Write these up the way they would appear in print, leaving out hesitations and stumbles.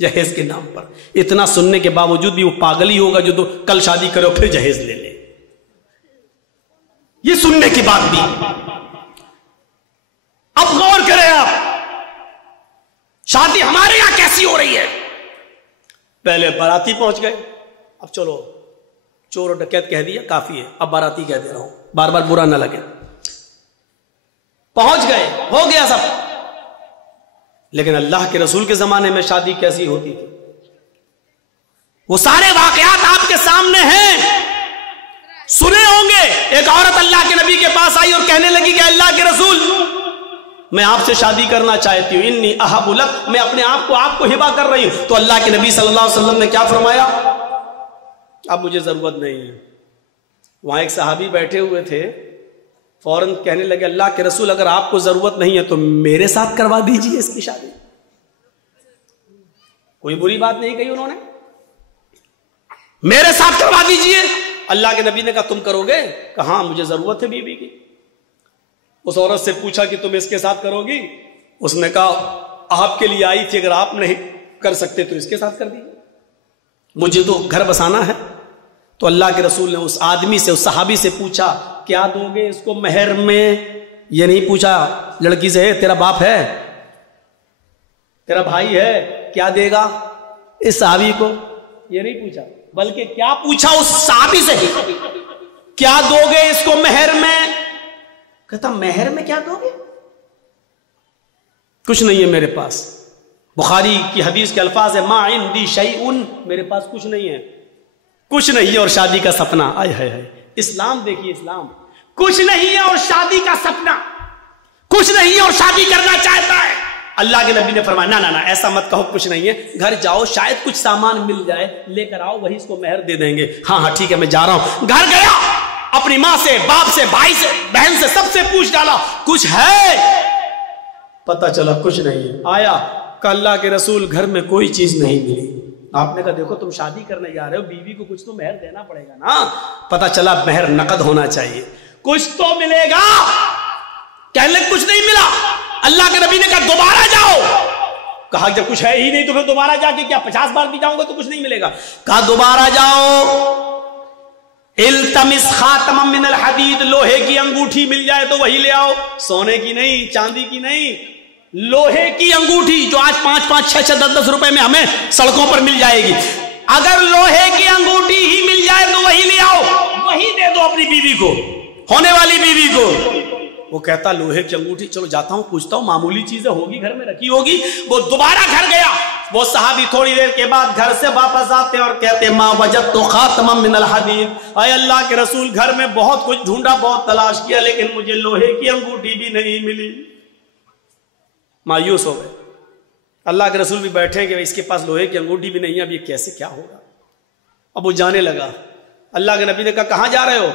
جہیز کے نام پر. اتنا سننے کے باوجود بھی وہ پاگل ہی ہوگا جو تو کل شادی کرے اور پھر جہیز لے لے. یہ سننے کی بات بھی. اب غور کریں آپ, شادی ہمارے یہاں کیسی ہو رہی ہے. پہلے باراتی پہنچ گئے, اب چلو چور و ڈکیت کہہ دیا کافی ہے, اب باراتی کہہ دے رہا ہوں, بار بار برا نہ لگے. پہنچ گئے, ہو گیا سب. لیکن اللہ کے رسول کے زمانے میں شادی کیسی ہوتی تھی, وہ سارے واقعات آپ کے سامنے ہیں, سنے ہوں گے. ایک عورت اللہ کے نبی کے پاس آئی اور کہنے لگی کہ اللہ کے رسول, میں آپ سے شادی کرنا چاہتی ہوں, انی احب لک, میں اپنے آپ کو ہبہ کر رہی ہوں. تو اللہ کے نبی صلی اللہ علیہ وسلم نے کیا فرمایا, اب مجھے ضرورت نہیں ہے. وہاں ایک صحابی بیٹھے ہوئے تھے, فوراً کہنے لگے اللہ کے رسول اگر آپ کو ضرورت نہیں ہے تو میرے ساتھ کروا دیجئے اس کی شادی. کوئی بری بات نہیں کہی انہوں نے, میرے ساتھ کروا دیجئے. اللہ کے نبی نے کہا تم کرو گے, کہا ہاں مجھے ضرورت ہے بیوی کی. اس عورت سے پوچھا کہ تم اس کے ساتھ کرو گی, اس نے کہا آپ کے لیے آئی تھی, اگر آپ نہیں کر سکتے تو اس کے ساتھ کر دیجیے, مجھے تو گھر بسانا ہے. تو اللہ کے رسول نے اس آدمی سے, اس صحابی سے پوچھا کیا دو گے اس کو مہر میں. یہ نہیں پوچھا لڑکی سے تیرا باپ ہے, تیرا بھائی ہے, کیا دے گا اس صحابی کو, یہ نہیں پوچھا, بلکہ کیا پوچھا اس صحابی سے, کیا دو گے اس کو مہر میں. کہتا مہر میں کیا دو گے, کچھ نہیں ہے میرے پاس. بخاری کی حدیث کے الفاظ ہے ما عندی شیء, میرے پاس کچھ نہیں ہے, کچھ نہیں ہے اور شادی کا سپنا. آئے ہائے, اسلام دیکھیے, اسلام کچھ نہیں ہے اور شادی کا سپنا, کچھ نہیں ہے اور شادی کرنا چاہتا ہے. اللہ کے نبی نے فرمایا نہ ایسا مت کہو, کچھ نہیں ہے, گھر جاؤ شاید کچھ سامان مل جائے, لے کر آؤ, وہی اس کو مہر دے دیں گے. ہاں ٹھیک ہے میں جا رہا ہوں. گھر گیا, اپنی ماں سے, باپ سے, بھائی سے, بہن سے, سب سے پوچھ ڈالا کچھ ہے, پتہ چلا کچھ نہیں ہے. آیا کہ اللہ کے رسول گھر میں کوئی چیز نہیں ملی. آپ نے کہا دیکھو تم شادی کرنے جا رہے ہو, بیوی کو کچھ تو مہر دینا پڑے گا نا. پتہ چلا مہر نقد ہونا چاہیے, کچھ تو ملے گا. کہنے لگے کچھ نہیں ملا. اللہ کے نبی نے کہا دوبارہ جاؤ. کہا جب کچھ ہے ہی نہیں تو پھر دوبارہ جا کے کیا 50 بار بھی جاؤں گا تو کچھ نہیں ملے گا. کہا دوبارہ جاؤ, التمس خاتما من الحدید, لوہے کی انگوٹھی مل جائے تو وہی لے آؤ, سونے کی نہیں, چاندی کی نہیں, لوہے کی انگوٹھی جو آج 5-5, 6-6, 10-10 روپے میں ہمیں سڑکوں پر مل جائے گی. اگر لوہے کی انگوٹھی ہی مل جائے تو وہی لے آؤ, وہی دے دو اپنی بیوی کو, ہونے والی بیوی کو. وہ کہتا لوہے کی انگوٹھی, چلو جاتا ہوں پوچھتا ہوں, معمولی چیزیں ہوگی گھر میں رکھی ہوگی. وہ دوبارہ گھر گیا. وہ صحابی تھوڑی دیر کے بعد گھر سے واپس آتے اور کہتے ما وجدت خاتما من الحدید, اے اللہ کے رسول گھر میں بہت کچھ ڈھونڈا, بہت تلاش کیا, لیکن مجھے لوہے کی انگوٹھی بھی نہیں ملی. مایوس ہو گئے. اللہ کے رسول بھی بیٹھے کہ اس کے پاس لوہے کی انگوٹھی بھی نہیں ہے, اب یہ کیسے کیا ہوگا. اب وہ جانے لگا. اللہ کے نبی نے کہا کہاں جا رہے ہو.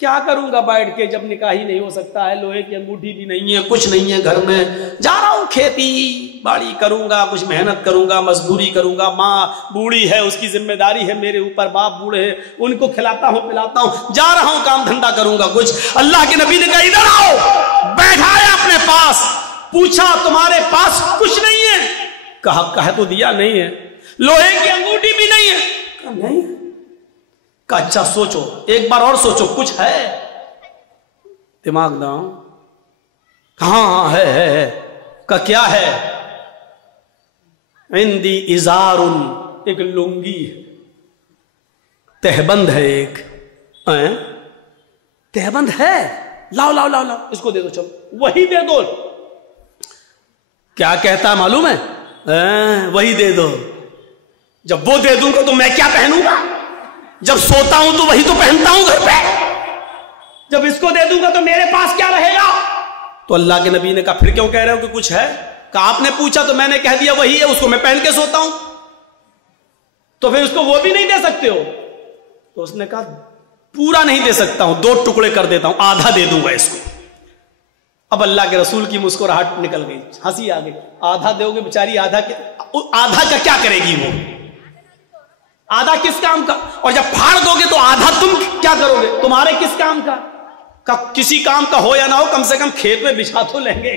کیا کروں گا بیٹھ کے, جب نکاح ہی نہیں ہو سکتا ہے, لوہے کی انگوٹھی بھی نہیں ہے, کچھ نہیں ہے گھر میں, جا رہا ہوں کھیتی باڑی کروں گا, کچھ محنت کروں گا, مزدوری کروں گا, ماں بوڑھی ہے اس کی ذمہ داری ہے میرے اوپر, باپ بوڑھے ہیں ان کو کھلاتا ہوں پلاتا ہوں, جا رہا ہوں کام دھندا کروں گا کچھ. اللہ کے نبی نے کہا ادھر آؤ. بیٹھایا اپنے پاس, پوچھا تمہارے پاس کچھ نہیں ہے. کہا تو دیا نہیں ہے. لوہے کی انگوٹھی بھی نہیں ہے. کہا نہیں. کہا اچھا سوچو, ایک بار اور سوچو, کچھ ہے. دماغ داؤں. ہاں ہے. کہا کیا ہے. عندی ازار, ایک لنگی ہے, تہبند ہے, ایک تہبند ہے, لاؤ لاؤ لاؤ لاؤ, اس کو دے دو, چلو وہی دے دو. کیا کہتا ہے معلوم ہے, وہی دے دو. جب وہ دے دوں گا تو میں کیا پہنوں گا, جب سوتا ہوں تو وہی تو پہنتا ہوں گھر پہ, جب اس کو دے دوں گا تو میرے پاس کیا رہے گا. تو اللہ کے نبی نے کہا پھر کیوں کہہ رہے ہو کہ کچھ ہے. کہا آپ نے پوچھا تو میں نے کہہ دیا وہی ہے, اس کو میں پہن کے سوتا ہوں, تو پھر اس کو وہ بھی نہیں دے سکتے ہو. تو اس نے کہا پورا نہیں دے سکتا ہوں, 2 ٹکڑے کر دیتا ہوں, آدھا دے دوں گا اس کو. اب اللہ کے رسول کی مسکراہٹ نکل گئی, ہنسی آ گئی. آدھا دو گے بیچاری, آدھا کا کیا کرے گی وہ, آدھا کس کام کا. اور جب پھاڑ دو گے تو آدھا تم کیا کرو گے, تمہارے کس کام کا. کسی کام کا ہو یا نہ ہو, کم سے کم کھیت میں بچھا تو لیں گے.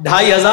2,500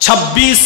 26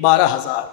12,000।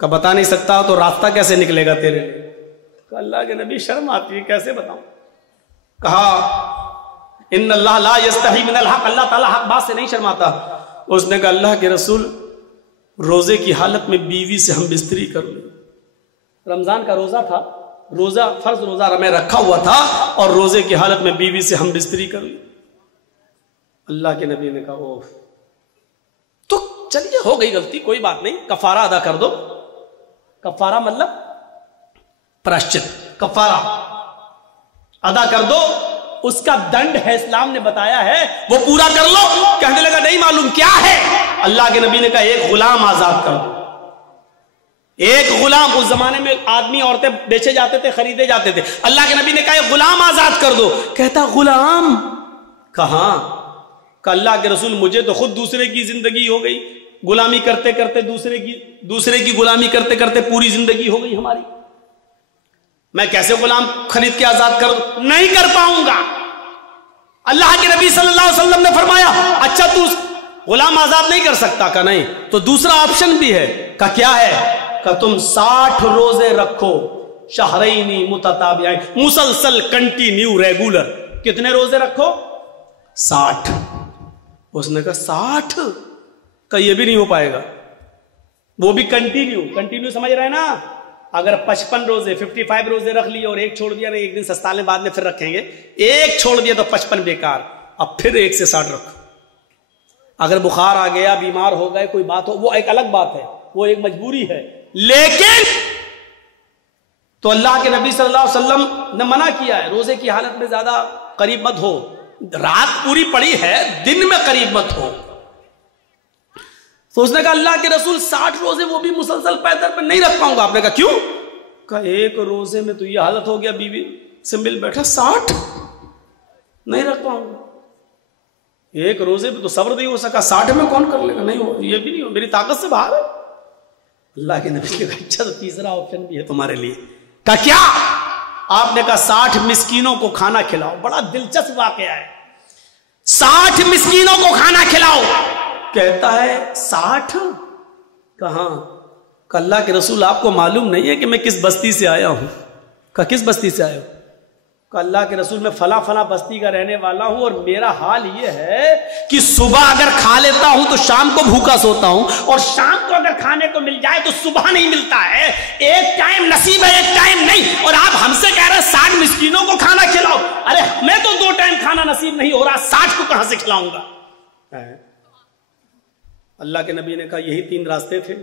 کہ بتا نہیں سکتا تو راستہ کیسے نکلے گا تیرے لیے؟ کہ اللہ کے نبی شرم آتی ہے کیسے بتاؤں؟ کہا ان اللہ لا یستحی من الحق، اللہ تعالیٰ حق بات سے نہیں شرماتا۔ اس نے کہا اللہ کے رسول روزے کی حالت میں بیوی سے ہم بستری کر لیں۔ رمضان کا روزہ تھا، روزہ فرض روزہ میں رکھا ہوا تھا اور روزے کی حالت میں بیوی سے ہم بستری کر لیں۔ اللہ کے نبی نے کہا اوہ، تو چلیے ہو گئی غلطی، کوئی بات نہیں، کفارہ ادا کر دو۔ کفارہ مطلب پراشچت، کفارہ ادا کر دو، اس کا دنڈ ہے اسلام نے بتایا ہے وہ پورا کر لو۔ کہنے لگا نہیں معلوم کیا ہے؟ اللہ کے نبی نے کہا ایک غلام آزاد کر دو۔ ایک غلام، اس زمانے میں آدمی عورتیں بیچے جاتے تھے، خریدے جاتے تھے، اللہ کے نبی نے کہا ایک غلام آزاد کر دو۔ کہتا غلام کہاں؟ کہ اللہ کے رسول مجھے تو خود دوسرے کی زندگی ہو گئی، غلامی کرتے کرتے دوسرے کی غلامی کرتے کرتے پوری زندگی ہو گئی ہماری، میں کیسے غلام خرید کے آزاد کر دوں؟ نہیں کر پاؤں گا۔ اللہ کے نبی صلی اللہ علیہ وسلم نے فرمایا اچھا تو غلام آزاد نہیں کر سکتا؟ کہ نہیں، تو دوسرا آپشن بھی ہے۔ کہ کیا ہے؟ کہ تم 60 روزے رکھو، شہرینی متتابعین، مسلسل کنٹینیو ریگولر۔ کتنے روزے رکھو؟ 60۔ اس نے کہا 60؟ کہ یہ بھی نہیں ہو پائے گا، وہ بھی کنٹینیو سمجھ رہے ہیں نا؟ اگر 55 روزے 55 روزے رکھ لیے اور ایک چھوڑ دیا، نہیں ایک دن سستالے بعد میں پھر رکھیں گے، ایک چھوڑ دیا تو 55 بیکار، اب پھر 1 سے 60 رکھو۔ اگر بخار آ گیا، بیمار ہو گئے، کوئی بات ہو، وہ ایک الگ بات ہے، وہ ایک مجبوری ہے، لیکن تو اللہ کے نبی صلی اللہ علیہ وسلم نے منع کیا ہے روزے کی حالت میں زیادہ قریب مت ہو، رات پوری پڑی ہے، دن میں قریب مت ہو۔ تو اس نے کہا اللہ کے رسول 60 روزے وہ بھی مسلسل پیدر پہ نہیں رکھ پاؤں گا۔ آپ نے کہا کیوں؟ کہا ایک روزے میں تو یہ حالت ہو گیا، بیوی سے مل بیٹھا، 60 نہیں رکھ پاؤں گا۔ ایک روزے میں تو صبر نہیں ہو سکا، 60 میں کون کر لے گا؟ نہیں ہو، یہ بھی نہیں ہو، میری طاقت سے باہر ہے۔ اللہ کے نبی نے کہا اچھا تو تیسرا آپشن بھی ہے تمہارے لیے۔ کہا کیا؟ آپ نے کہا 60 مسکینوں کو کھانا کھلاؤ۔ بڑا دلچسپ واقعہ ہے، 60 مسکینوں کو کھانا کھلاؤ۔ کہتا ہے 60؟ کہاں؟ کہ اللہ کے رسول آپ کو معلوم نہیں ہے کہ میں کس بستی سے آیا ہوں؟ کہ کس بستی سے آیا ہوں؟ کہ اللہ کے رسول میں فلاں فلاں بستی کا رہنے والا ہوں، اور میرا حال یہ ہے کہ صبح اگر کھا لیتا ہوں تو شام کو بھوکا سوتا ہوں، اور شام کو اگر کھانے کو مل جائے تو صبح نہیں ملتا ہے، ایک ٹائم نصیب ہے ایک ٹائم نہیں۔ اور آپ ہم سے کہہ رہے ہیں 60 مسکینوں کو کھانا کھلاؤ، ارے میں تو 2 ٹائم کھانا نصیب نہیں ہو رہا، 60 کو کہاں سے کھلاؤں گا؟ اللہ کے نبی نے کہا یہی 3 راستے تھے،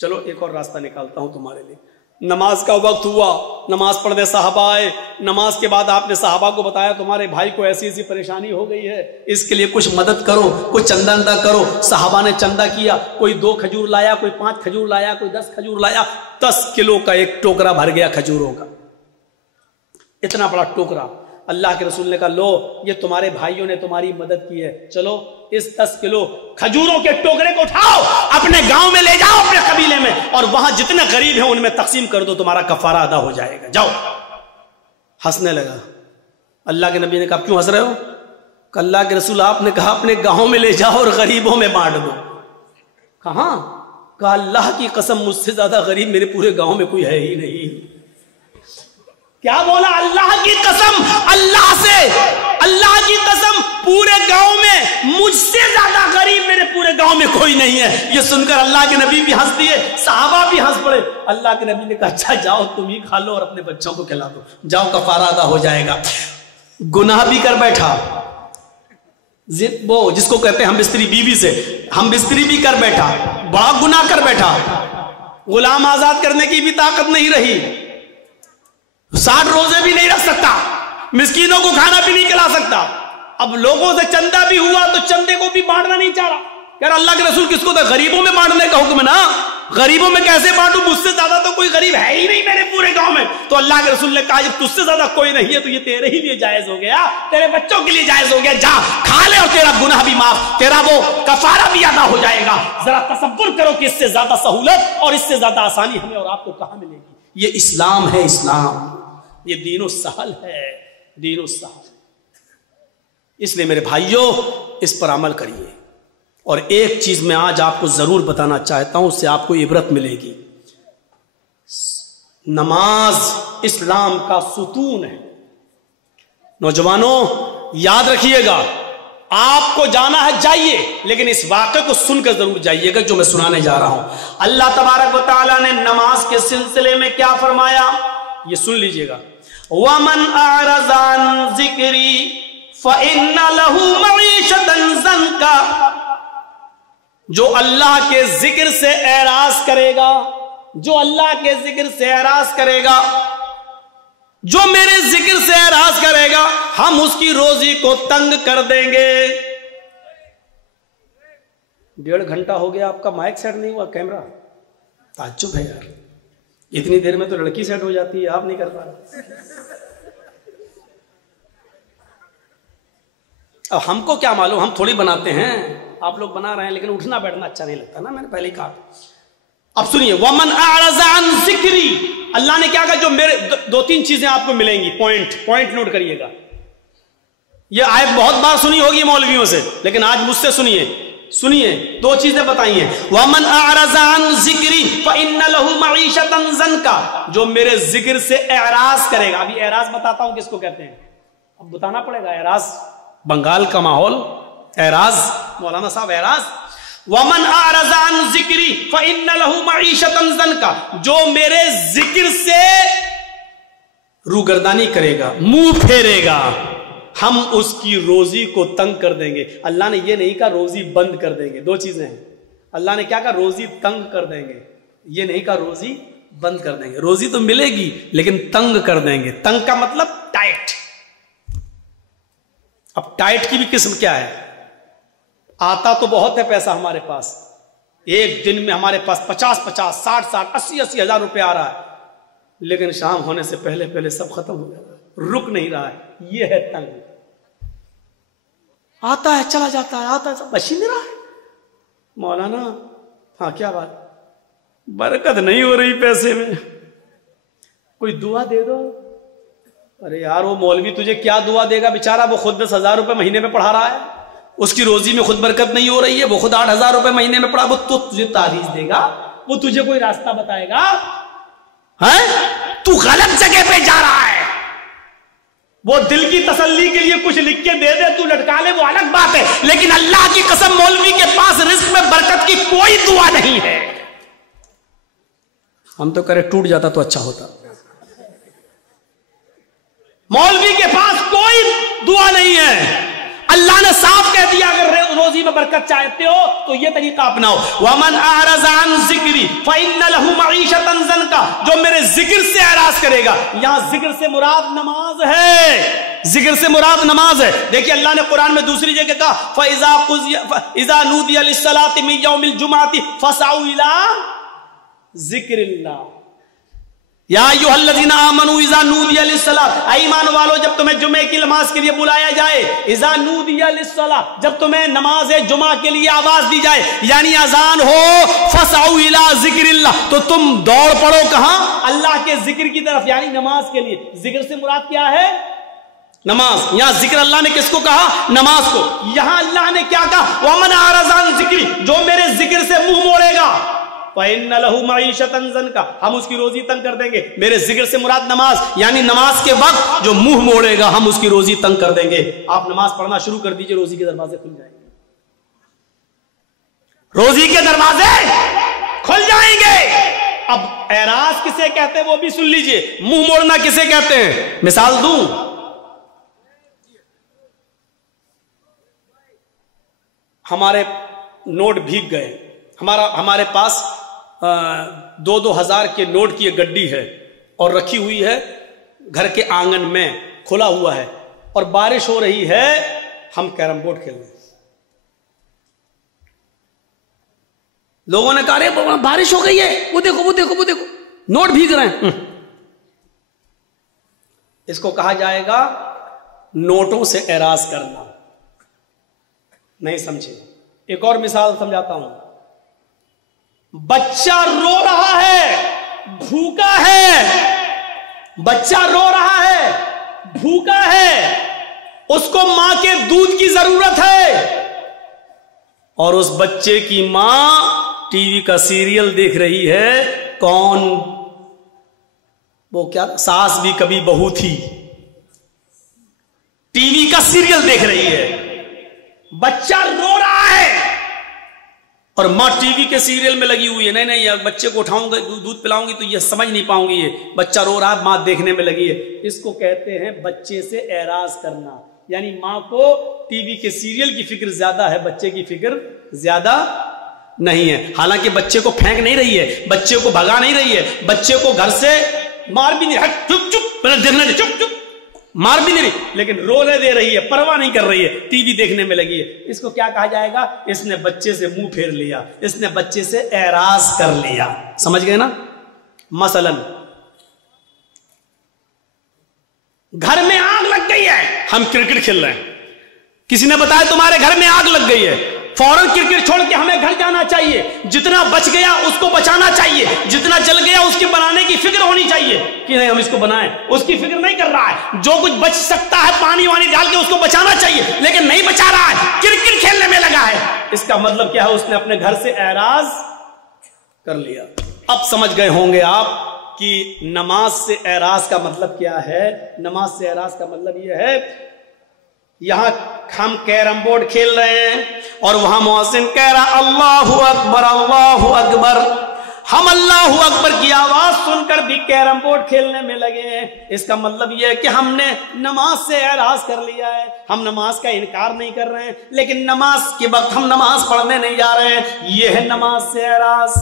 چلو ایک اور راستہ نکالتا ہوں تمہارے لیے۔ نماز کا وقت ہوا، نماز پڑھنے صحابہ آئے، نماز کے بعد آپ نے صحابہ کو بتایا تمہارے بھائی کو ایسی ایسی پریشانی ہو گئی ہے، اس کے لیے کچھ مدد کرو، کچھ چندہ اندہ کرو۔ صحابہ نے چندہ کیا، کوئی 2 کھجور لایا، کوئی 5 کھجور لایا، کوئی 10 کھجور لایا، 10 کلو کا ایک ٹوکرا بھر گیا کھجوروں کا، اتنا بڑا ٹوکرا۔ اللہ کے رسول نے کہا لو یہ تمہارے بھائیوں نے تمہاری مدد کی ہے، چلو اس 10 کلو کھجوروں کے ٹوکرے کو اٹھاؤ، اپنے گاؤں میں لے جاؤ، اپنے قبیلے میں، اور وہاں جتنے غریب ہیں ان میں تقسیم کر دو، تمہارا کفارہ ادا ہو جائے گا، جاؤ۔ ہنسنے لگا۔ اللہ کے نبی نے کہا کیوں ہنس رہے ہو؟ کہ اللہ کے رسول آپ نے کہا اپنے گاؤں میں لے جاؤ اور غریبوں میں بانٹ دو۔ کہاں؟ کہا اللہ کی قسم مجھ سے زیادہ غریب میرے پورے گاؤں میں کوئی ہے ہی نہیں۔ کیا بولا؟ اللہ کی قسم، اللہ سے، اللہ کی قسم پورے گاؤں میں مجھ سے زیادہ غریب میرے پورے گاؤں میں کوئی نہیں ہے۔ یہ سن کر اللہ کے نبی بھی ہنس دیے، صحابہ بھی ہنس پڑے۔ اللہ کے نبی نے کہا اچھا جاؤ تم ہی کھا لو اور اپنے بچوں کو کھلا دو، جاؤ کفارہ ادا ہو جائے گا۔ گناہ بھی کر بیٹھا، وہ جس کو کہتے ہیں ہم بستری، بیوی سے ہم بستری بھی کر بیٹھا، بڑا گناہ کر بیٹھا، غلام آزاد کرنے کی بھی طاقت نہیں رہی، 60 روزے بھی نہیں رکھ سکتا، مسکینوں کو کھانا بھی نہیں کھلا سکتا۔ اب لوگوں سے چندہ بھی ہوا تو چندے کو بھی بانٹنا نہیں چاہ رہا۔ یار اللہ کے رسول کس کو تھا؟ غریبوں میں بانٹنے کا حکم ہے نا، غریبوں میں کیسے بانٹوں؟ مجھ سے زیادہ تو کوئی غریب ہے ہی نہیں میرے پورے گاؤں میں۔ تو اللہ کے رسول نے کہا جب تجھ سے زیادہ کوئی نہیں ہے تو یہ تیرے ہی لیے جائز ہو گیا، تیرے بچوں کے لیے جائز ہو گیا، جا کھا لے اور تیرا گناہ بھی معاف، تیرا وہ کفارہ بھی ادا ہو جائے گا۔ ذرا تصور کرو کہ اس سے زیادہ سہولت اور اس سے زیادہ آسانی ہمیں اور آپ کو کہاں ملے گی؟ یہ اسلام ہے، اسلام، یہ دین السہل ہے، دین السہل۔ اس لیے میرے بھائیوں اس پر عمل کریے اور ایک چیز میں آج آپ کو ضرور بتانا چاہتا ہوں، اس سے آپ کو عبرت ملے گی. نماز اسلام کا ستون ہے. نوجوانوں یاد رکھیے گا، آپ کو جانا ہے جائیے، لیکن اس واقعے کو سن کر ضرور جائیے گا جو میں سنانے جا رہا ہوں. اللہ تبارک و تعالیٰ نے نماز کے سلسلے میں کیا فرمایا، یہ سن لیجئے گا. وَمَنْ أَعْرَضَ عَنْ ذِكْرِي فَإِنَّ لَهُ مَعِيشَةً ضَنْكَ. جو اللہ کے ذکر سے اعراض کرے گا، جو اللہ کے ذکر سے اعراض کرے گا، جو میرے ذکر سے اعراض کرے گا، ہم اس کی روزی کو تنگ کر دیں گے. 1.5 گھنٹہ ہو گیا آپ کا مائک سیٹ نہیں ہوا، کیمرہ. تعجب ہے یار، اتنی دیر میں تو لڑکی سیٹ ہو جاتی ہے، آپ نہیں کر پا رہے. اب ہم کو کیا معلوم، ہم تھوڑی بناتے ہیں، آپ لوگ بنا رہے ہیں، لیکن اٹھنا بیٹھنا اچھا نہیں لگتا نا، میں نے پہلے ہی کہا. اب سنیے، وَمَنْ أَعْرَضَ عَنْ ذِكْرِي. اللہ نے کیا کہا، جو میرے 2-3 چیزیں آپ کو ملیں گی، پوائنٹ نوٹ کریے گا. یہ آیت بہت بار سنی ہوگی مولویوں سے، لیکن آج مجھ سے سنیے 2 چیزیں بتائی ہیں. وَمَنْ أَعْرَضَ عَنْ ذِكْرِي فَإِنَّ لَهُ مَعِيشَةً ضَنْكَ. جو میرے ذکر سے اعراض کرے گا. ابھی اعراض بتاتا ہوں کس کو کہتے ہیں، اب بتانا پڑے گا. اعراض بنگال کا ماحول، اعراض مولانا صاحب، اعراض. وَمَنْ أَعْرَضَ عَنْ ذِكْرِي فَإِنَّ لَهُ مَعِيشَةً ضَنْكَ. جو میرے ذکر سے روگردانی کرے گا، منہ پھیرے گا، ہم اس کی روزی کو تنگ کر دیں گے. اللہ نے یہ نہیں کہا روزی بند کر دیں گے، 2 چیزیں ہیں. اللہ نے کیا کہا، روزی تنگ کر دیں گے. یہ نہیں کہا روزی بند کر دیں گے. روزی تو ملے گی لیکن تنگ کر دیں گے. تنگ کا مطلب ٹائٹ. اب ٹائٹ کی بھی قسم کیا ہے، آتا تو بہت ہے پیسہ ہمارے پاس، ایک دن میں ہمارے پاس 50-50 60-60 80-80 ہزار روپے آ رہا ہے، لیکن شام ہونے سے پہلے سب ختم ہو جاتا ہے، رک نہیں رہا ہے. یہ ہے تنگ. آتا ہے چلا جاتا ہے، آتا ہے سب بچ ہی نہیں رہا ہے. مولانا ہاں کیا بات، برکت نہیں ہو رہی پیسے میں، کوئی دعا دے دو. ارے یار وہ مولوی تجھے کیا دعا دے گا، بیچارہ وہ خود 10,000 روپے مہینے میں پڑھا رہا ہے، اس کی روزی میں خود برکت نہیں ہو رہی ہے، وہ خود 8,000 روپے مہینے میں پڑھا. وہ تو تجھے تعریف دے گا، وہ تجھے کوئی راستہ بتائے گا. تو غلط جگہ پہ جا رہا ہے. وہ دل کی تسلی کے لیے کچھ لکھ کے دے دے، تو لٹکا لے، وہ الگ بات ہے، لیکن اللہ کی قسم مولوی کے پاس رزق میں برکت کی کوئی دعا نہیں ہے. ہم تو کرے ٹوٹ جاتا تو اچھا ہوتا. مولوی کے پاس کوئی دعا نہیں ہے. اللہ نے صاف کہہ دیا اگر روزی میں برکت چاہتے ہو تو یہ طریقہ اپناؤ. وَمَنْ أَعْرَضَ عَنْ ذِكْرِي فَإِنَّ لَهُ مَعِيشَةً ضَنْكَ. جو میرے ذکر سے اعراض کرے گا. یہاں ذکر سے مراد نماز ہے، ذکر سے مراد نماز ہے. دیکھیے اللہ نے قرآن میں دوسری جگہ کہا فَإِذَا نُودِيَ لِلصَّلَاةِ مِنْ يَوْمِ الْجُمْعَةِ فَاسْعَوْا إِلَىٰ ذِكْرِ اللَّهِ. یا ایھا الذین آمنوا اذا نودی للصلاۃ. اے ایمان والو جب تمہیں جمعے کی نماز کے لیے بلایا جائے، اذا نودی للصلاۃ، جب تمہیں نماز جمعہ کے لیے آواز دی جائے، یعنی اذان ہو، فاسعوا الی ذکر اللہ، تو تم دوڑ پڑو کہاں، اللہ کے ذکر کی طرف، یعنی نماز کے لیے. ذکر سے مراد کیا ہے، نماز. یہاں ذکر اللہ نے کس کو کہا، نماز کو. یہاں اللہ نے کیا کہا، ومن اعرض عن ذکری، جو میرے ذکر سے منہ موڑے گا، فَإِنَّ لَهُ مَعِيشَةً ضَنْكَ، ہم اس کی روزی تنگ کر دیں گے. میرے ذکر سے مراد نماز، یعنی نماز کے وقت جو منہ موڑے گا ہم اس کی روزی تنگ کر دیں گے. آپ نماز پڑھنا شروع کر دیجئے، روزی کے دروازے کھل جائیں گے. روزی کے دروازے کھل جائیں گے. اب اعراض کسے کہتے ہیں وہ بھی سن لیجئے، منہ موڑنا کسے کہتے ہیں. مثال دوں، ہمارے نوٹ بھیگ گئے، ہمارے پاس 2-2 ہزار کے نوٹ کی ایک گڈی ہے اور رکھی ہوئی ہے گھر کے آنگن میں، کھلا ہوا ہے، اور بارش ہو رہی ہے، ہم کیرم بورڈ کھیل رہے ہیں. لوگوں نے کہا رے بارش ہو گئی ہے، وہ دیکھو نوٹ بھیگ رہے ہیں. اس کو کہا جائے گا نوٹوں سے اعراض کرنا. نہیں سمجھے. ایک اور مثال سمجھاتا ہوں. بچہ رو رہا ہے، بھوکا ہے، بچہ رو رہا ہے، بھوکا ہے، اس کو ماں کے دودھ کی ضرورت ہے، اور اس بچے کی ماں ٹی وی کا سیریل دیکھ رہی ہے. کون؟ وہ کیا ساس بھی کبھی بہو تھی. ٹی وی کا سیریل دیکھ رہی ہے, بچہ رو رہا ہے اور ماں ٹی وی کے سیریل میں لگی ہوئی ہے. نہیں نہیں, بچے کو اٹھاؤں گا, دودھ پلاؤں گی تو یہ سمجھ نہیں پاؤں گی, یہ بچہ رو رہا ہے, ماں دیکھنے میں لگی ہے. اس کو کہتے ہیں بچے سے اعراض کرنا. یعنی ماں کو ٹی وی کے سیریل کی فکر زیادہ ہے, بچے کی فکر زیادہ نہیں ہے. حالانکہ بچے کو پھینک نہیں رہی ہے, بچے کو بھگا نہیں رہی ہے, بچے کو گھر سے مار بھی نہیں, ہٹ چپ چپ دیکھنے دے, چپ چپ, مار بھی نہیں رہی, لیکن رونے دے رہی ہے, پرواہ نہیں کر رہی ہے, ٹی وی دیکھنے میں لگی ہے. اس کو کیا کہا جائے گا؟ اس نے بچے سے منہ پھیر لیا, اس نے بچے سے اعراض کر لیا. سمجھ گئے نا؟ مثلا گھر میں آگ لگ گئی ہے, ہم کرکٹ کھیل رہے ہیں, کسی نے بتایا تمہارے گھر میں آگ لگ گئی ہے, فوراً کرکٹ چھوڑ کے ہمیں گھر جانا چاہیے. جتنا بچ گیا اس کو بچانا چاہیے, جتنا جل گیا اس کے بنانے کی فکر ہونی چاہیے کہ نہیں ہم اس کو بنائیں. اس کی فکر نہیں کر رہا ہے. جو کچھ بچ سکتا ہے پانی وانی ڈال کے اس کو بچانا چاہیے, لیکن نہیں بچا رہا ہے, کرکٹ کھیلنے میں لگا ہے. اس کا مطلب کیا ہے؟ اس نے اپنے گھر سے اعراض کر لیا. اب سمجھ گئے ہوں گے آپ کہ نماز سے اعراض کا مطلب کیا ہے. نماز سے اعراض کا مطلب یہ ہے, یہاں ہم کیرم بورڈ کھیل رہے ہیں اور وہاں مؤذن کہہ رہا اللہ اکبر اللہ اکبر, ہم اللہ اکبر کی آواز سن کر بھی کیرم بورڈ کھیلنے میں لگے ہیں. اس کا مطلب یہ ہے کہ ہم نے نماز سے اعراض کر لیا ہے. ہم نماز کا انکار نہیں کر رہے ہیں, لیکن نماز کے وقت ہم نماز پڑھنے نہیں جا رہے ہیں. یہ ہے نماز سے اعراض.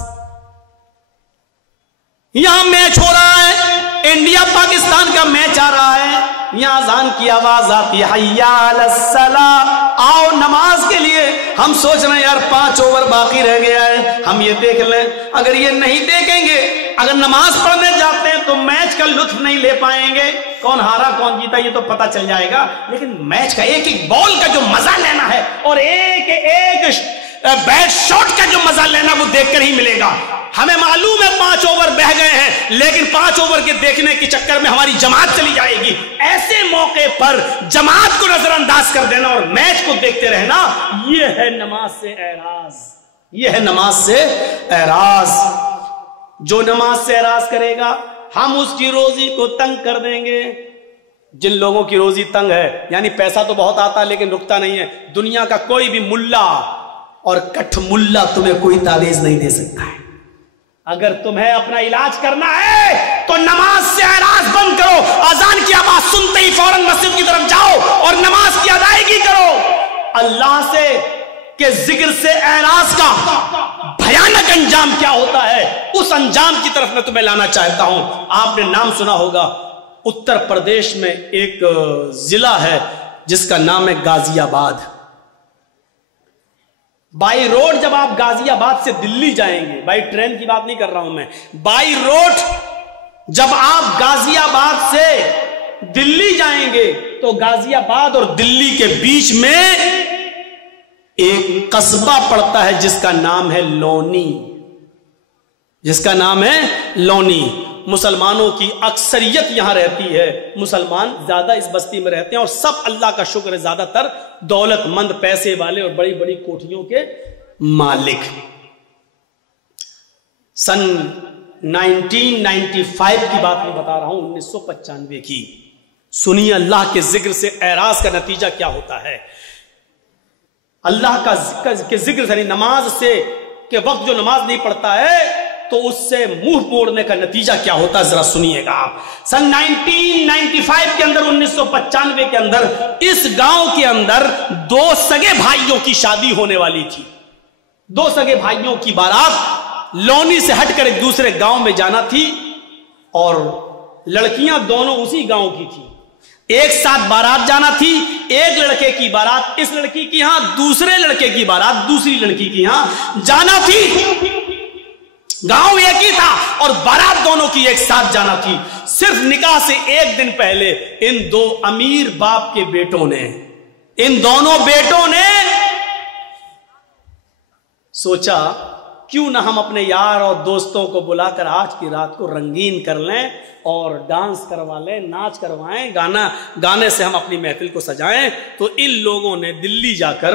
یہاں میچ ہو رہا ہے, انڈیا پاکستان کا میچ آ رہا ہے, یہاں اذان کی آواز آتی ہے حیا علی الصلاۃ, آؤ نماز کے لیے. ہم سوچ رہے ہیں یار 5 اوور باقی رہ گیا ہے, ہم یہ دیکھ لیں. اگر یہ نہیں دیکھیں گے, اگر نماز پڑھنے جاتے ہیں تو میچ کا لطف نہیں لے پائیں گے. کون ہارا کون جیتا یہ تو پتہ چل جائے گا, لیکن میچ کا ایک ایک بال کا جو مزہ لینا ہے اور ایک ایک بیٹ شاٹ کا جو مزہ لینا وہ دیکھ کر ہی ملے گا. ہمیں معلوم ہے 5 اوور بہ گئے ہیں, لیکن 5 اوور کے دیکھنے کے چکر میں ہماری جماعت چلی جائے گی. ایسے موقع پر جماعت کو نظر انداز کر دینا اور میچ کو دیکھتے رہنا, یہ ہے نماز سے اعراض. یہ ہے نماز سے اعراض. جو نماز سے اعراض کرے گا ہم اس کی روزی کو تنگ کر دیں گے. جن لوگوں کی روزی تنگ ہے, یعنی پیسہ تو بہت آتا ہے لیکن رکتا نہیں ہے, دنیا کا کوئی بھی ملا اور کٹھ ملا تمہیں کوئی تعویذ نہیں دے سکتا ہے. اگر تمہیں اپنا علاج کرنا ہے تو نماز سے اعراض بند کرو. اذان کی آواز سنتے ہی فوراً مسجد کی طرف جاؤ اور نماز کی ادائیگی کرو. اللہ سے کے ذکر سے اعراض کا بھیانک انجام کیا ہوتا ہے, اس انجام کی طرف میں تمہیں لانا چاہتا ہوں. آپ نے نام سنا ہوگا, اتر پردیش میں ایک ضلع ہے جس کا نام ہے غازی آباد. بائی روڈ جب آپ غازی آباد سے دلی جائیں گے, بائی ٹرین کی بات نہیں کر رہا ہوں میں, بائی روڈ جب آپ غازی آباد سے دلی جائیں گے تو غازی آباد اور دلی کے بیچ میں ایک قصبہ پڑتا ہے جس کا نام ہے لونی. جس کا نام ہے لونی. مسلمانوں کی اکثریت یہاں رہتی ہے, مسلمان زیادہ اس بستی میں رہتے ہیں اور سب اللہ کا شکر ہے زیادہ تر دولت مند, پیسے والے اور بڑی بڑی کوٹھیوں کے مالک. سن 1995 کی بات میں بتا رہا ہوں, 1995 کی. سنیے اللہ کے ذکر سے اعراض کا نتیجہ کیا ہوتا ہے. اللہ کا ذکر سے, نماز سے کے وقت جو نماز نہیں پڑھتا ہے تو اس سے منہ موڑنے کا نتیجہ کیا ہوتا ہے ذرا سنیے گا آپ. سن 1995 کے اندر, 1995 کے اندر اس گاؤں کے اندر 2 سگے بھائیوں کی شادی ہونے والی تھی. 2 سگے بھائیوں کی بارات لونی سے ہٹ کر ایک دوسرے گاؤں میں جانا تھی اور لڑکیاں دونوں اسی گاؤں کی تھی. ایک ساتھ بارات جانا تھی. ایک لڑکے کی بارات اس لڑکی کی یہاں, دوسرے لڑکے کی بارات دوسری لڑکی کی یہاں جانا تھی. گاؤں ایک ہی تھا اور بارات دونوں کی ایک ساتھ جانا تھی. صرف نکاح سے 1 دن پہلے ان 2 امیر باپ کے بیٹوں نے, ان دونوں بیٹوں نے سوچا کیوں نہ ہم اپنے یار اور دوستوں کو بلا کر آج کی رات کو رنگین کر لیں اور ڈانس کروا لیں, ناچ کروائیں, گانے سے ہم اپنی محفل کو سجائیں. تو ان لوگوں نے دلی جا کر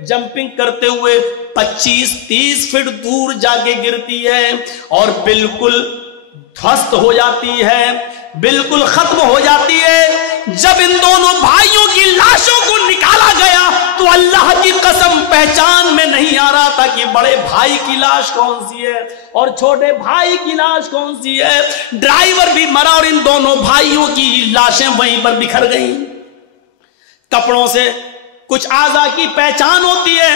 جمپنگ کرتے ہوئے 25-30 فٹ دور جا کے گرتی ہے اور بالکل دھست ہو جاتی ہے، بالکل ختم ہو جاتی ہے۔ جب ان دونوں بھائیوں کی لاشوں کو نکالا گیا تو اللہ کی قسم پہچان میں نہیں آ رہا تھا کہ بڑے بھائی کی لاش کون سی ہے اور چھوٹے بھائی کی لاش کون سی ہے۔ ڈرائیور بھی مرا اور ان دونوں بھائیوں کی لاشیں وہیں پر بکھر گئیں۔ کپڑوں سے کچھ اعضاء کی پہچان ہوتی ہے،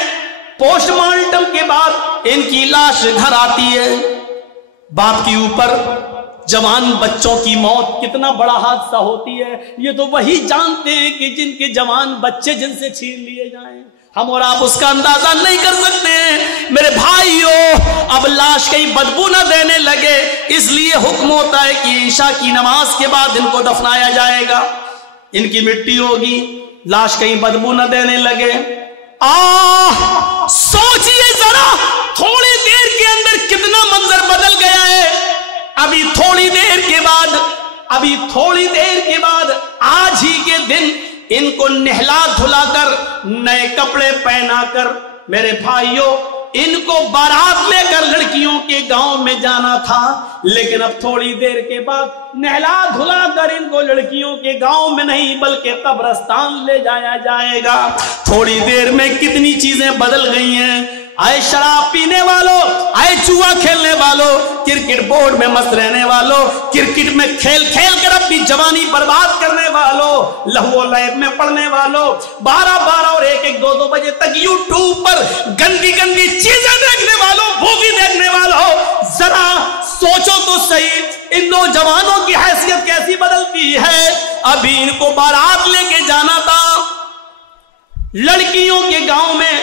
پوسٹ مارٹم کے بعد ان کی لاش گھر آتی ہے۔ باپ کے اوپر جوان بچوں کی موت کتنا بڑا حادثہ ہوتی ہے، یہ تو وہی جانتے ہیں کہ جن کے جوان بچے جن سے چھین لیے جائیں۔ ہم اور آپ اس کا اندازہ نہیں کر سکتے ہیں۔ میرے بھائیوں، اب لاش کہیں بدبو نہ دینے لگے اس لیے حکم ہوتا ہے کہ عشاء کی نماز کے بعد ان کو دفنایا جائے گا، ان کی مٹی ہوگی، لاش کہیں بدبو نہ دینے لگے۔ سوچئے ذرا تھوڑی دیر کے اندر کتنا منظر بدل گیا ہے۔ ابھی تھوڑی دیر کے بعد آج ہی کے دن ان کو نہلا دھلا کر نئے کپڑے پہنا کر میرے بھائیوں ان کو بارات لے کر لڑکیوں کے گاؤں میں جانا تھا، لیکن اب تھوڑی دیر کے بعد نہلا دھلا کر ان کو لڑکیوں کے گاؤں میں نہیں بلکہ قبرستان لے جایا جائے گا۔ تھوڑی دیر میں کتنی چیزیں بدل گئی ہیں۔ آئے شراب پینے والوں، آئے جوا کھیلنے والوں، کرکٹ بورڈ میں مست رہنے والوں، کرکٹ میں کھیل کھیل کر اپنی جوانی برباد کرنے والوں، لہو و لعب میں پڑنے والوں، 12 اور 1-2 بجے تک یوٹیوب پر گندی گندی چیزیں دیکھنے والوں، مووی دیکھنے والوں، ذرا سوچو تو صحیح ان نوجوانوں کی حیثیت کیسی بدلتی ہے۔ ابھی ان کو بارات لے کے جانا تھا لڑکیوں کے گاؤں میں،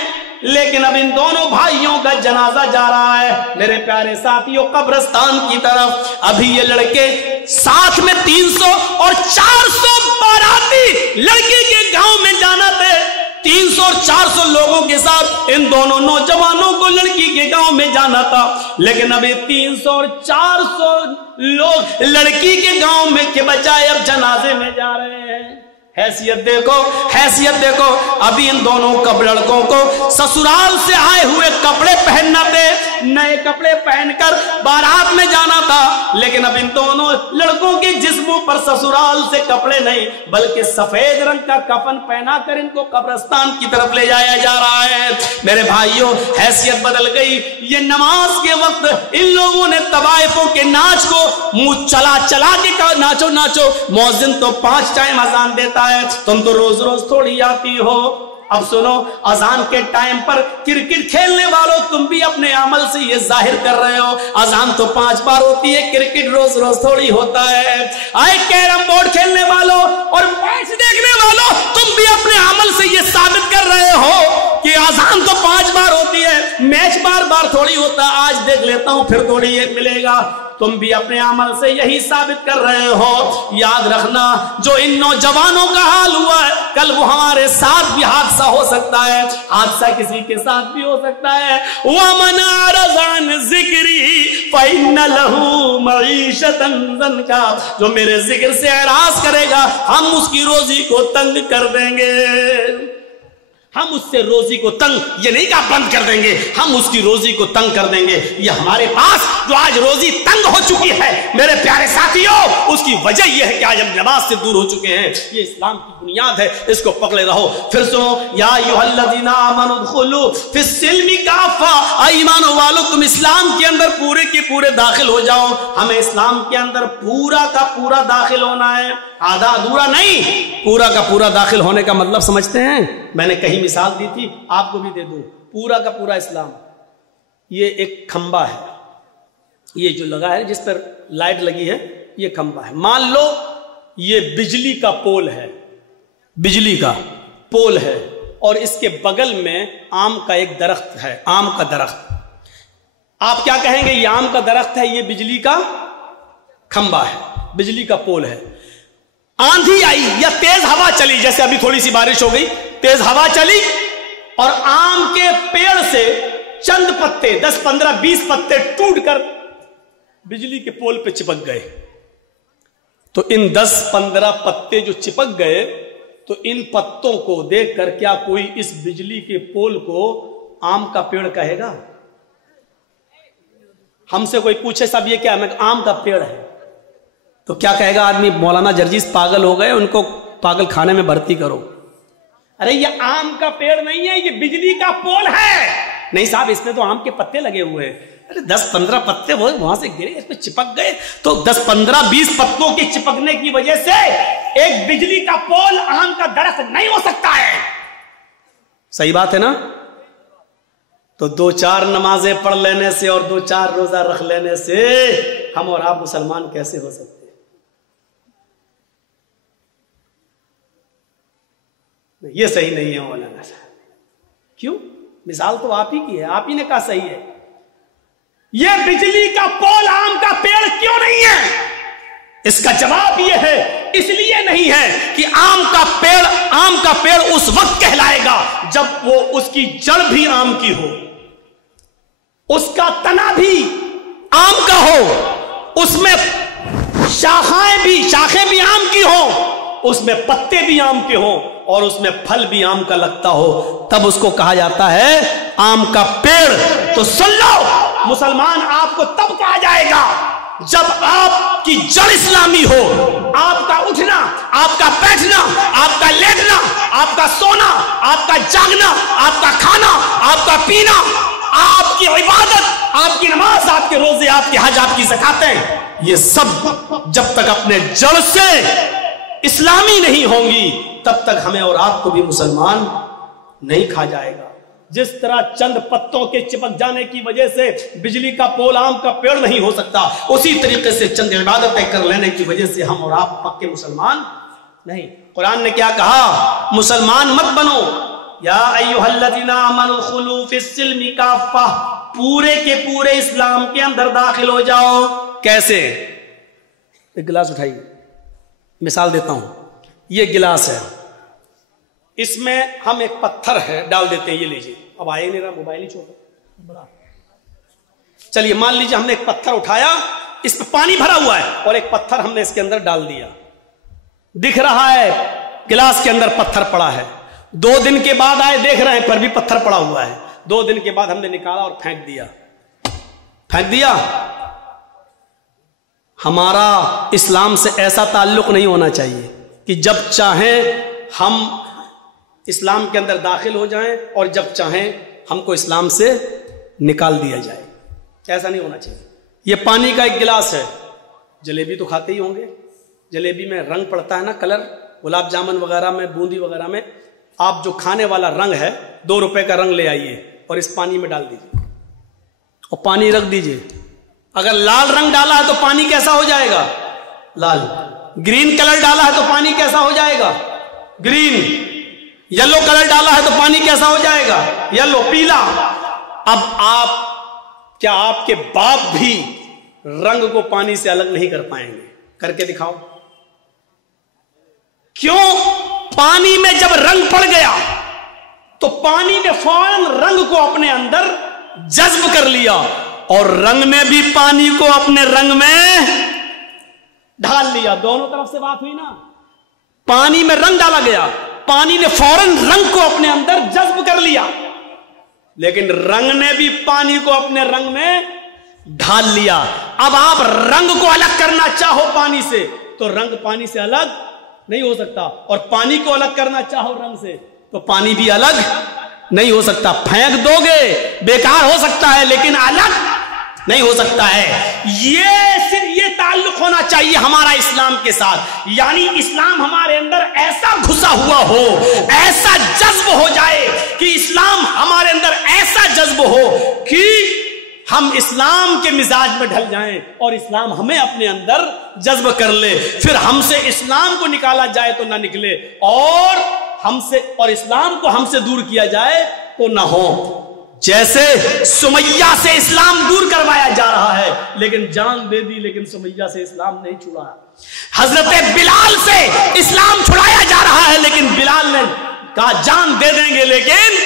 لیکن اب ان دونوں بھائیوں کا جنازہ جا رہا ہے میرے پیارے ساتھیوں قبرستان کی طرف۔ ابھی یہ لڑکے ساتھ میں 300 اور 400 باراتی لڑکی کے گاؤں میں جانا تھے۔ 300 اور 400 لوگوں کے ساتھ ان دونوں نوجوانوں کو لڑکی کے گاؤں میں جانا تھا، لیکن ابھی 300 اور 400 لوگ لڑکی کے گاؤں میں کے بجائے اب جنازے میں جا رہے ہیں۔ حیثیت دیکھو، ابھی ان دونوں لڑکوں کو سسرال سے آئے ہوئے کپڑے پہننا تھے، نئے کپڑے پہن کر بارات میں جانا تھا، لیکن اب ان دونوں لڑکوں کے جسموں پر سسرال سے کپڑے نہیں بلکہ سفید رنگ کا کفن پہنا کر ان کو قبرستان کی طرف لے جایا جا رہا ہے۔ میرے بھائیوں، حیثیت بدل گئی۔ یہ نماز کے وقت ان لوگوں نے طوائفوں کے ناچ کو منہ چلا کے کہا ناچو ناچو، مؤذن تو 5 ٹائم اذان دیتا ہے، تم تو روز روز تھوڑی آتی ہو۔ اب سنو، اذان کے ٹائم پر کرکٹ کھیلنے والوں تم بھی اپنے عمل سے یہ ظاہر کر رہے ہو اذان تو 5 بار ہوتی ہے، کرکٹ روز روز تھوڑی ہوتا ہے۔ آئے کیرم بورڈ کھیلنے والوں اور میچ دیکھنے والوں تم بھی اپنے عمل سے یہ ثابت کر رہے ہو کہ اذان تو 5 بار ہوتی ہے، میچ بار تھوڑی ہوتا ہے، آج دیکھ لیتا ہوں پھر تھوڑی یہ ملے گا۔ تم بھی اپنے عمل سے یہی ثابت کر رہے ہو۔ یاد رکھنا، جو ان نوجوانوں کا حال ہوا ہے کل وہ ہمارے ساتھ بھی حادثہ ہو سکتا ہے، حادثہ کسی کے ساتھ بھی ہو سکتا ہے۔ وَمَنْ أَعْرَضَ عَنْ ذِكْرِي فَإِنَّ لَهُ مَعِيشَةً ضَنْكًا، جو میرے ذکر سے اعراض کرے گا ہم اس کی روزی کو تنگ کر دیں گے۔ ہم اس سے روزی کو تنگ، یہ نہیں کہا بند کر دیں گے، ہم اس کی روزی کو تنگ کر دیں گے۔ یہ ہمارے پاس جو آج روزی تنگ ہو چکی ہے میرے پیارے ساتھیوں، اس کی وجہ یہ ہے کہ آج ہم نماز سے دور ہو چکے ہیں۔ یہ اسلام کی بنیاد ہے، اس کو پکڑے رہو۔ پھر سنو، یا ایھا الذین آمنوا ادخلوا فی السلم کافہ، اے ایمان والو تم اسلام کے اندر پورے کے پورے داخل ہو جاؤ۔ ہمیں اسلام کے اندر پورا کا پورا داخل ہونا ہے، آدھا ادھورا نہیں، پورا کا پورا داخل ہونے کا مطلب سمجھتے ہیں؟ میں نے کہیں مثال دی تھی، آپ کو بھی دے دوں۔ پورا کا پورا اسلام، یہ ایک کھمبا ہے، یہ جو لگا ہے جس پر لائٹ لگی ہے یہ کھمبا ہے۔ مان لو یہ بجلی کا پول ہے، بجلی کا پول ہے، اور اس کے بغل میں آم کا ایک درخت ہے، آم کا درخت۔ آپ کیا کہیں گے؟ یہ آم کا درخت ہے، یہ بجلی کا کھمبا ہے، بجلی کا پول ہے۔ آندھی آئی یا تیز ہوا چلی، جیسے ابھی تھوڑی سی بارش ہو گئی، تیز ہوا چلی اور آم کے پیڑ سے چند پتے 10 15 20 پتے ٹوٹ کر بجلی کے پول پہ چپک گئے، تو ان 10 15 پتے جو چپک گئے تو ان پتوں کو دیکھ کر کیا کوئی اس بجلی کے پول کو آم کا پیڑ کہے گا؟ ہم سے کوئی پوچھے صاحب یہ کیا ہے، آم کا پیڑ ہے، تو کیا کہے گا آدمی؟ مولانا جرجیز پاگل ہو گئے، ان کو پاگل خانے میں بھرتی کرو۔ ارے یہ آم کا پیڑ نہیں ہے، یہ بجلی کا پول ہے۔ نہیں صاحب اس میں تو آم کے پتے لگے ہوئے ہیں۔ ارے 10-15 پتے وہاں سے گرے، اس پہ چپک گئے، تو 10-15-20 پتوں کے چپکنے کی وجہ سے ایک بجلی کا پول آم کا درخت نہیں ہو سکتا ہے۔ صحیح بات ہے نا؟ تو 2-4 نمازیں پڑھ لینے سے اور 2-4 روزہ رکھ لینے سے ہم اور آپ مسلمان کیسے ہو سکتے ہیں؟ یہ صحیح نہیں ہے مولانا صاحب۔ کیوں؟ مثال تو آپ ہی کی ہے، آپ ہی نے کہا صحیح ہے۔ یہ بجلی کا پول آم کا پیڑ کیوں نہیں ہے؟ اس کا جواب یہ ہے، اس لیے نہیں ہے کہ آم کا پیڑ اس وقت کہلائے گا جب وہ اس کی جڑ بھی آم کی ہو، اس کا تنا بھی آم کا ہو، اس میں شاخیں بھی آم کی ہوں، اس میں پتے بھی آم کے ہوں اور اس میں پھل بھی آم کا لگتا ہو، تب اس کو کہا جاتا ہے آم کا پیڑ۔ تو سن لو مسلمان، آپ کو تب کہا جائے گا جب آپ کی جڑ اسلامی ہو، آپ کا اٹھنا، آپ کا بیٹھنا، آپ کا لیٹنا، آپ کا سونا، آپ کا جاگنا، آپ کا کھانا، آپ کا پینا، آپ کی عبادت، آپ کی نماز، آپ کے روزے، آپ کے حج، آپ کی زکاتیں، یہ سب جب تک اپنے جڑ سے اسلامی نہیں ہوں گی تب تک ہمیں اور آپ کو بھی مسلمان نہیں کھا جائے گا۔ جس طرح چند پتوں کے چپک جانے کی وجہ سے بجلی کا پول آم کا پیڑ نہیں ہو سکتا، اسی طریقے سے چند عبادتیں کر لینے کی وجہ سے ہم اور آپ پکے مسلمان نہیں۔ قرآن نے کیا کہا؟ مسلمان مت بنو، یا ایھا الذین آمنوا ادخلوا فی السلم کافہ، پورے کے پورے اسلام کے اندر داخل ہو جاؤ۔ کیسے؟ ایک گلاس اٹھائیے، مثال دیتا ہوں۔ یہ گلاس ہے، اس میں ہم ایک پتھر ہے ڈال دیتے ہیں، یہ لیجیے۔ اب آئے نہیں رہا، موبائل ہی چھوٹا بڑا۔ چلیے مان لیجیے ہم نے ایک پتھر اٹھایا، اس پہ پانی بھرا ہوا ہے اور ایک پتھر ہم نے اس کے اندر ڈال دیا، دکھ رہا ہے گلاس کے اندر پتھر پڑا ہے۔ 2 دن کے بعد آئے، دیکھ رہے ہیں پر بھی پتھر پڑا ہوا ہے۔ 2 دن کے بعد ہم نے نکالا اور پھینک دیا۔ ہمارا اسلام سے ایسا تعلق نہیں ہونا چاہیے کہ جب چاہیں ہم اسلام کے اندر داخل ہو جائیں اور جب چاہیں ہم کو اسلام سے نکال دیا جائے، ایسا نہیں ہونا چاہیے۔ یہ پانی کا ایک گلاس ہے، جلیبی تو کھاتے ہی ہوں گے، جلیبی میں رنگ پڑتا ہے نا، کلر، گلاب جامن وغیرہ میں، بوندی وغیرہ میں، آپ جو کھانے والا رنگ ہے 2 روپے کا رنگ لے آئیے اور اس پانی میں ڈال دیجیے اور پانی رکھ دیجیے۔ اگر لال رنگ ڈالا ہے تو پانی کیسا ہو جائے گا؟ لال۔ گرین کلر ڈالا ہے تو پانی کیسا ہو جائے گا؟ گرین۔ یلو کلر ڈالا ہے تو پانی کیسا ہو جائے گا؟ یلو، پیلا۔ اب کیا آپ کے باپ بھی رنگ کو پانی سے الگ نہیں کر پائیں گے؟ کر کے دکھاؤ۔ کیوں؟ پانی میں جب رنگ پڑ گیا تو پانی نے فوراً رنگ کو اپنے اندر جذب کر لیا اور رنگ نے بھی پانی کو اپنے رنگ میں ڈھال لیا۔ دونوں طرف سے بات ہوئی نا، پانی میں رنگ ڈالا گیا، پانی نے فوراً رنگ کو اپنے اندر جذب کر لیا، لیکن رنگ نے بھی پانی کو اپنے رنگ میں ڈھال لیا۔ اب آپ رنگ کو الگ کرنا چاہو پانی سے تو رنگ پانی سے الگ نہیں ہو سکتا، اور پانی کو الگ کرنا چاہو رنگ سے تو پانی بھی الگ نہیں ہو سکتا۔ پھینک دو گے بیکار ہو سکتا ہے لیکن الگ نہیں ہو سکتا ہے۔ یہ تعلق ہونا چاہیے ہمارا اسلام کے ساتھ، یعنی اسلام ہمارے اندر ایسا گھسا ہوا ہو، ایسا جذب ہو جائے کہ اسلام ہمارے اندر ایسا جذب ہو کہ ہم اسلام کے مزاج میں ڈھل جائیں اور اسلام ہمیں اپنے اندر جذب کر لے۔ پھر ہم سے اسلام کو نکالا جائے تو نہ نکلے، اور اسلام کو ہم سے دور کیا جائے تو نہ ہو۔ جیسے سمیہ سے اسلام دور کروایا جا رہا ہے لیکن جان دے دی، لیکن سمیہ سے اسلام نہیں چھڑا۔ حضرت بلال سے اسلام چھڑایا جا رہا ہے لیکن بلال نے کہا جان دے دیں گے لیکن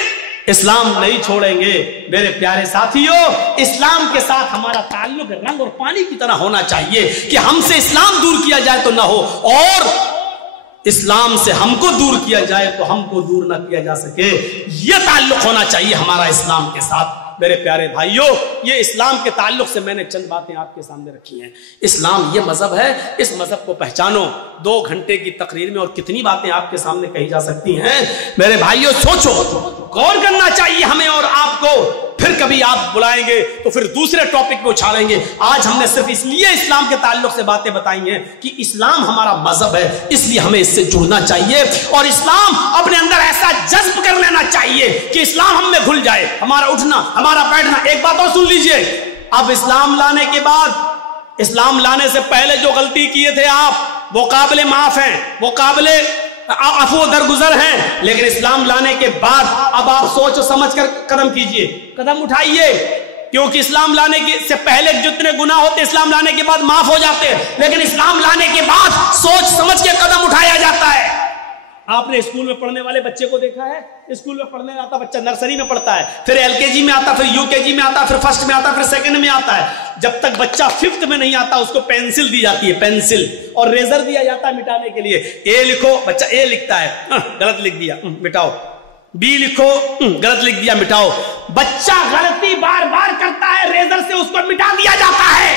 اسلام نہیں چھوڑیں گے۔ میرے پیارے ساتھیوں، اسلام کے ساتھ ہمارا تعلق رنگ اور پانی کی طرح ہونا چاہیے کہ ہم سے اسلام دور کیا جائے تو نہ ہو، اور اسلام سے ہم کو دور کیا جائے تو ہم کو دور نہ کیا جا سکے. یہ تعلق ہونا چاہیے ہمارا اسلام کے ساتھ. میرے پیارے بھائیوں، یہ اسلام کے تعلق سے میں نے چند باتیں آپ کے سامنے رکھی ہیں. اسلام یہ مذہب ہے، اس مذہب کو پہچانو. 2 گھنٹے کی تقریر میں اور کتنی باتیں آپ کے سامنے کہی جا سکتی ہیں. میرے بھائیوں سوچو، غور کرنا چاہیے ہمیں اور آپ کو. پھر کبھی آپ بلائیں گے تو پھر دوسرے ٹاپک پہ اچھالیں گے. آج ہم نے صرف اس لیے اسلام کے تعلق سے باتیں بتائی ہیں کہ اسلام ہمارا مذہب ہے، اس لیے ہمیں اس سے جڑنا چاہیے اور اسلام اپنے اندر ایسا جذب کر لینا چاہیے کہ اسلام ہم میں گھل جائے. ہمارا اٹھنا، ہمارا بیٹھنا. ایک بات اور سن لیجئے، اب اسلام لانے کے بعد، اسلام لانے سے پہلے جو غلطی کیے تھے آپ، وہ قابل معاف ہیں، وہ قابل عفو درگزر ہیں. لیکن اسلام لانے کے بعد اب آپ سوچ و سمجھ کر قدم کیجئے، قدم اٹھائیے. کیونکہ اسلام لانے سے پہلے جتنے گناہ ہوتے اسلام لانے کے بعد معاف ہو جاتے ہیں، لیکن اسلام لانے کے بعد سوچ سمجھ کے قدم اٹھایا جاتا ہے. آپ نے اسکول میں پڑھنے والے بچے کو دیکھا ہے؟ اسکول میں پڑھنے آتا بچہ، نرسری میں پڑھتا ہے، پھر LKG میں آتا، پھر UKG میں آتا، پھر فرسٹ میں آتا، پھر سیکنڈ میں آتا ہے. جب تک بچہ 5th میں نہیں آتا اس کو پینسل دی جاتی ہے، پینسل، اور ریزر دیا جاتا ہے مٹانے کے لیے. A لکھو، بچہ A لکھتا ہے، غلط لکھ دیا، مٹاؤ. B لکھو، غلط لکھ دیا، مٹاؤ. بچہ غلطی بار بار کرتا ہے، ریزر سے اس کو مٹا دیا جاتا ہے.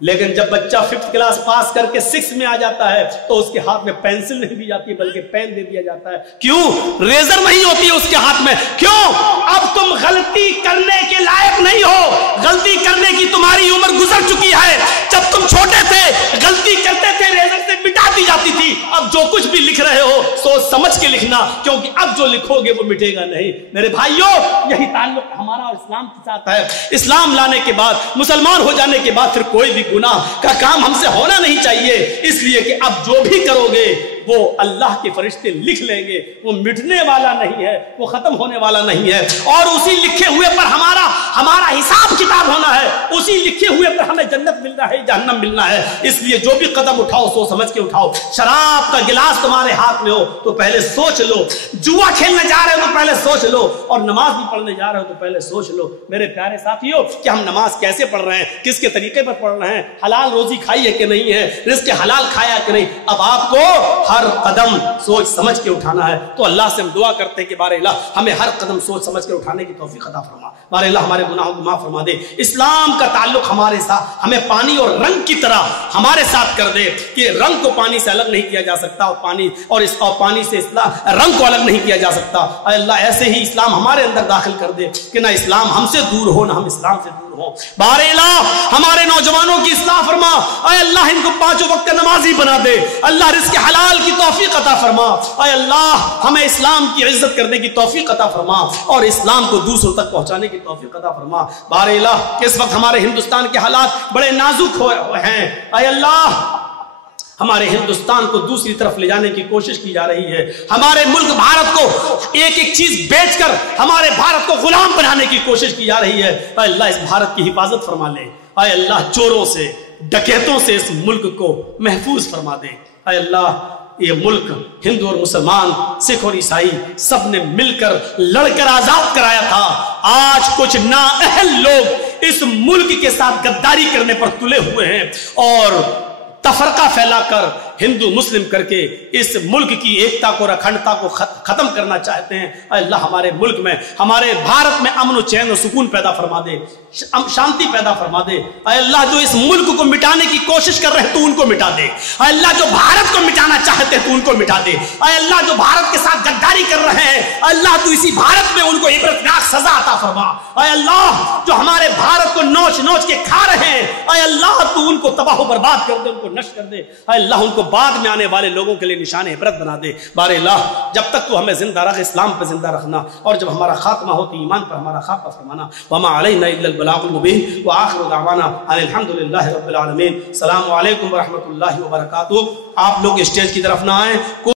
لیکن جب بچہ 5th کلاس پاس کر کے 6 میں آ جاتا ہے تو اس کے ہاتھ میں پینسل نہیں دی جاتی بلکہ پین دے دیا جاتا ہے. کیوں؟ ریزر نہیں ہوتی ہے اس کے ہاتھ میں. کیوں؟ اب تم غلطی کرنے کے لائق نہیں ہو، غلطی کرنے کی تمہاری عمر گزر چکی ہے. جب تم چھوٹے تھے غلطی کرتے تھے، ریزر سے مٹا دی جاتی تھی. اب جو کچھ بھی لکھ رہے ہو سوچ سمجھ کے لکھنا، کیونکہ اب جو لکھو گے وہ مٹے گا نہیں. میرے بھائیوں، یہی تعلق ہمارا اور اسلام کے ساتھ ہے. اسلام لانے کے بعد، مسلمان ہو جانے کے بعد پھر کوئی بھی گناہ کا کام ہم سے ہونا نہیں چاہیے. اس لیے کہ اب جو بھی کرو گے وہ اللہ کے فرشتے لکھ لیں گے. وہ مٹنے والا نہیں ہے، وہ ختم ہونے والا نہیں ہے. اور اسی لکھے ہوئے پر ہمارا حساب کتاب ہونا ہے. اسی لکھے ہوئے پر ہمیں جنت ملنا ہے، جہنم ملنا ہے. اس لیے جو بھی قدم اٹھاؤ سوچ سمجھ کے اٹھاؤ. شراب کا گلاس تمہارے ہاتھ میں ہو تو پہلے سوچ لو. جوا کھیلنے جا رہے ہو تو پہلے سوچ لو. اور نماز بھی پڑھنے جا رہے ہو تو پہلے سوچ لو. میرے پیارے ساتھیوں، کہ ہم نماز کیسے پڑھ رہے ہیں، کس کے طریقے پر پڑھ رہے ہیں، حلال روزی کھائی ہے کہ نہیں ہے، رزق حلال کھایا کہ نہیں. اب آپ کو ہر قدم سوچ سمجھ کے اٹھانا ہے. تو اللہ سے ہم دعا کرتے ہیں کہ بارے اللہ ہمیں ہر قدم سوچ سمجھ کے اٹھانے کی توفیق عطا فرما. بارے اللہ ہمارے گناہوں کو معاف فرما دے. اسلام کا تعلق ہمارے ساتھ، ہمیں پانی اور رنگ کی طرح ہمارے ساتھ کر دے کہ رنگ کو پانی سے الگ نہیں کیا جا سکتا اور پانی سے رنگ کو الگ نہیں کیا جا سکتا. اے اللہ ایسے ہی اسلام ہمارے اندر داخل کر دے کہ نہ اسلام ہم سے دور ہو، نہ ہم اسلام سے دور ہو. بارے اللہ ہمارے نوجوانوں کی اصلاح فرما. اے اللہ ان کو 5 وقت کا نمازی بنا دے. اللہ رزق حلال کی توفیق عطا فرما. اے اللہ ہمیں اسلام کی عزت کرنے کی توفیق عطا فرما اور اسلام کو دوسروں تک پہنچانے کی توفیق عطا فرما. بارے اللہ کہ اس وقت ہمارے ہندوستان کے حالات بڑے نازک ہیں. اے اللہ ہمارے ہندوستان کو دوسری طرف لے جانے کی کوشش کی جا رہی ہے. ہمارے ملک بھارت کو ایک ایک چیز بیچ کر ہمارے بھارت کو غلام بنانے کی کوشش کی جا رہی ہے. اے اللہ اس بھارت کی حفاظت فرما لے. اے اللہ چوروں سے، ڈکیتوں سے اس ملک کو محفوظ فرما دے. اے اللہ یہ ملک ہندو اور مسلمان، سکھ اور عیسائی سب نے مل کر لڑ کر آزاد کرایا تھا. آج کچھ نااہل لوگ اس ملک کے ساتھ غداری کرنے پر تلے ہوئے ہیں اور تفرقہ پھیلا کر ہندو مسلم کر کے اس ملک کی ایکتا کو اور اکھنڈتا کو ختم کرنا چاہتے ہیں. اے اللہ ہمارے ملک میں، ہمارے بھارت میں امن و چین و سکون پیدا فرما دے، شانتی پیدا فرما دے. اے اللہ جو اس ملک کو مٹانے کی کوشش کر رہے ہیں تو ان کو مٹا دے. اے اللہ جو بھارت کو مٹانا چاہتے ہیں تو ان کو مٹا دے. اے اللہ جو بھارت کے ساتھ غداری کر رہے ہیں، اے اللہ تو اسی بھارت میں ان کو عبرتناک سزا عطا فرما. اے اللہ جو ہمارے بھارت کو نوچ نوچ کے کھا رہے ہیں، اے اللہ تو ان کو تباہ و برباد کر دے، ان کو نشٹ کر دے. اے اللہ ان کو بعد میں آنے والے لوگوں کے لیے نشان عبرت بنا دے. بارے اللہ جب تک تو ہمیں زندہ رکھ، اسلام پہ زندہ رکھنا، اور جب ہمارا خاتمہ ہو تو ایمان پر ہمارا خاتمہ فرمانا. وما علینا الا البلاغ المبین وآخر دعوانا ان الحمدللہ رب العالمین. السلام علیکم ورحمۃ اللہ وبرکاتہ. آپ لوگ اسٹیج کی طرف نہ آئیں.